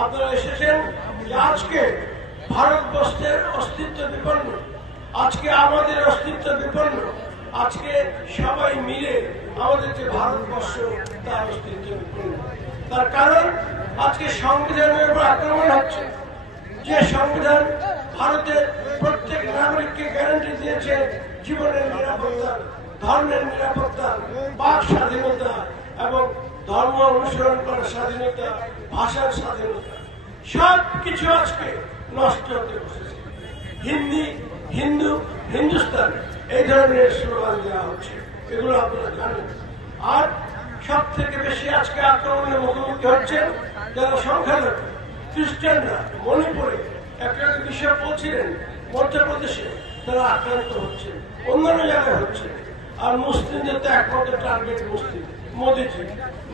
আপনারা এসেছেন আজকে ভারতবর্ষের অস্তিত্ব বিপন্ন, আজকে আমাদের অস্তিত্ব বিপন্ন, আজকে সবাই মিলে আমাদের যে ভারতবর্ষ, তার অস্তিত্ব বিপন্ন। তার কারণ, আজকে সংবিধানের উপর আক্রমণ হচ্ছে। যে সংবিধান ভারতের প্রত্যেক নাগরিককে গ্যারান্টি দিয়েছে জীবনের নিরাপত্তা, ধর্মের নিরাপত্তা, বাক স্বাধীনতা ধর্ম অনুসরণ করার স্বাধীনতা, ভাষার স্বাধীনতা সব কিছু আজকে নষ্ট হতে বসেছে। হিন্দি, হিন্দু, হিন্দুস্তান, এই ধরনের স্লোগান দেওয়া হচ্ছে। এগুলো আপনারা জানেন। আর সব থেকে বেশি আজকে আক্রমণের মুখোমুখি হচ্ছে যারা সংখ্যালঘু, খ্রিস্টানরা, মণিপুরে একটা বিষয় বলছিলেন মধ্যপ্রদেশে তারা আক্রান্ত হচ্ছে অন্যান্য জায়গায় হচ্ছে আর মুসলিমদের তো একমাত্র টার্গেট মুসলিম, মোদীজি।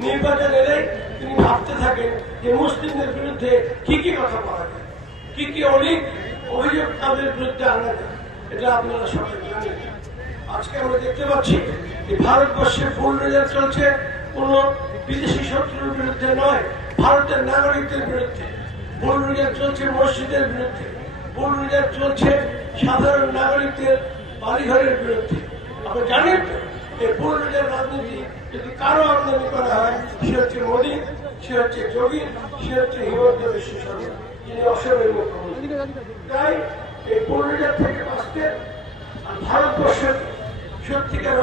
নির্বাচন এলে তিনি ভাবতে থাকেন যে মুসলিমদের বিরুদ্ধে কি কি কথা বলা যায়? কি কি অনেক অভিযোগ তাদের বিরুদ্ধে আনা যায়? এটা আপনারা সবাই জানেন। আজকে আমরা দেখতে পাচ্ছি যে ভারতবর্ষে ফুল রেজাল্ট চলছে। কোন বিদেশি শত্রুর বিরুদ্ধে নয়, ভারতের নাগরিকদের বিরুদ্ধে। ফুল রেজাল্ট চলছে মসজিদের বিরুদ্ধে। ফুল রেজাল্ট চলছে সাধারণ নাগরিকদের বাড়িঘরের বিরুদ্ধে। আপনি জানেন তো এই ফুল রাজনীতি যদি কারও আমদানি করা হয়, সে হচ্ছে মোদী, সে হচ্ছে যোগী, সে হচ্ছে হিমন্ত বিশ্ব শর্মা যিনি অসমের মুখ্যমন্ত্রী। তাই এই রেজাল্ট থেকে বাঁচতে ভারতবর্ষের সত্যিকার